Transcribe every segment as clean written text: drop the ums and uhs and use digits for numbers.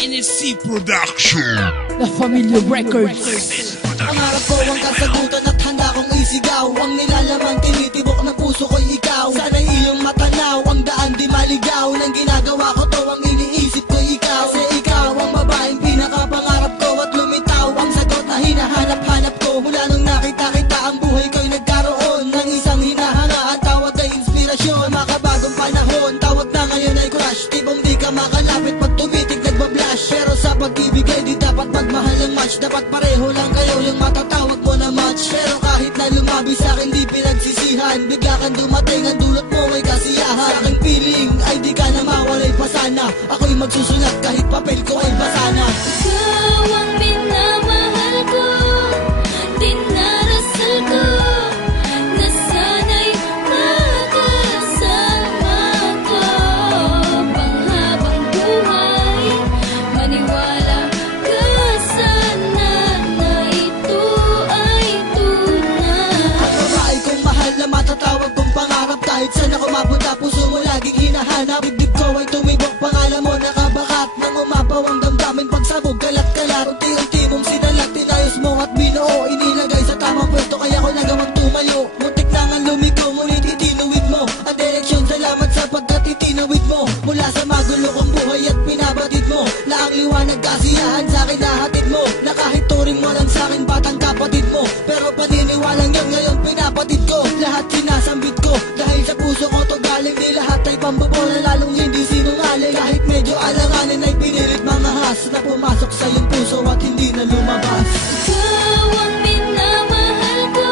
NSC Production, La Familia Records. Pangarap ko ang kasagutan at handa kong isigaw. Ang nilalaman tinitibok ng puso ko'y ikaw. Sana'y iyong matanaw, ang daan di maligaw. Nang ginagawa ko to, ang iniisip ko'y ikaw. Kasi ikaw ang babaeng pinakapangarap ko at lumitaw. Ang sagot na hinahanap-hanap ko. Mula nung nakita kita, ang buhay ko'y nagkaroon ng isang hinahanga. At tawag ay inspirasyon, makabagong panahon. Tawag na ngayon ay crush, tibong di ka makalapit pag tumitig nagbablash. Pero sa pag-ibig ay di dapat magmahal ang match. Dapat pareho lang kayo yung matatawag mo na match. Pero kahit na lumabi sa'kin di pinagsisihan, bigla kang dumating, ang dulot mo ay kasiyahan. Sa aking feeling ay di ka na mawalay pa sana. Ako'y magsusulat kahit papel ko ay basa na. Ikaw ang minamahal ko, dinarasal ko, na sana'y makasama ko panghabang buhay. Maniwala ka sana na ito ay tunay. Ang babae kong mahal na matatawag kong pangarap. Kahit saan ako mapunta, puso mo laging hinahanap. Dibdib ko ay tumibok, pangalan mo nakabakat. Nang umapaw ang damdamin, pagsabog kalat-kalat. Unti-unti mong sinalat, tinayos mo at binuo. Inilagay sa tamang pwesto, kaya ko nagawang tumayo. Muntik na nga lumiko, ngunit itinuwid mo ang direksyon. Salamat sapagkat itinawid mo mula sa magulo kong buhay at pinabatid mo. Laang liwanag kasiyahan sa'kin nahatid mo. Na kahit turing mo lang sa'kin batang kapatid mo, pero paniniwalang yun ngayon pinapatid ko. Lahat sinasambit ko dahil sa puso ko to galing. Di lahat ay pambobola, lalong hindi sinungaling. Kahit medyo alanganin ay pinilit mga has na pumasok sa iyong puso at hindi na lumabas. Ikaw ang minamahal ko,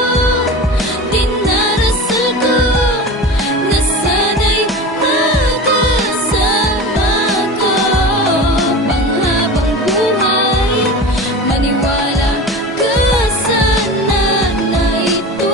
dinarasal ko, na sana'y makasama ko panghabang buhay. Maniwala ka sana na ito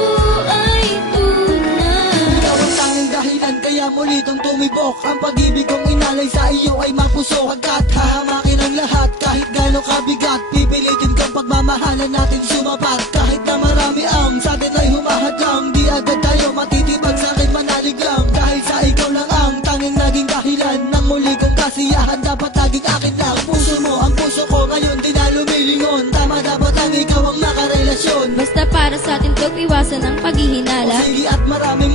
ay tunay. Ikaw ang tanging dahilan kaya muli itong tumibok. Ang pag-ibig kong inalay sa iyo ay mapuso. Agad hahamakin ang lahat kahit gano'ng kabigat. Pipilitin kang pagmamahalan natin sumapat. Kahit na marami ang sa atin ay humahadlang, di agad tayo matitibag, sa akin manalig lang. Dahil sa ikaw lang ang tanging naging dahilan ng muli kong kasiyahan. Dapat laging akin lang puso mo, ang puso ko ngayon di na lumilingon. Tama dapat ang ikaw ang makarelasyon. Basta para sa atin to'y iwasan ang paghihinala. Sige at maraming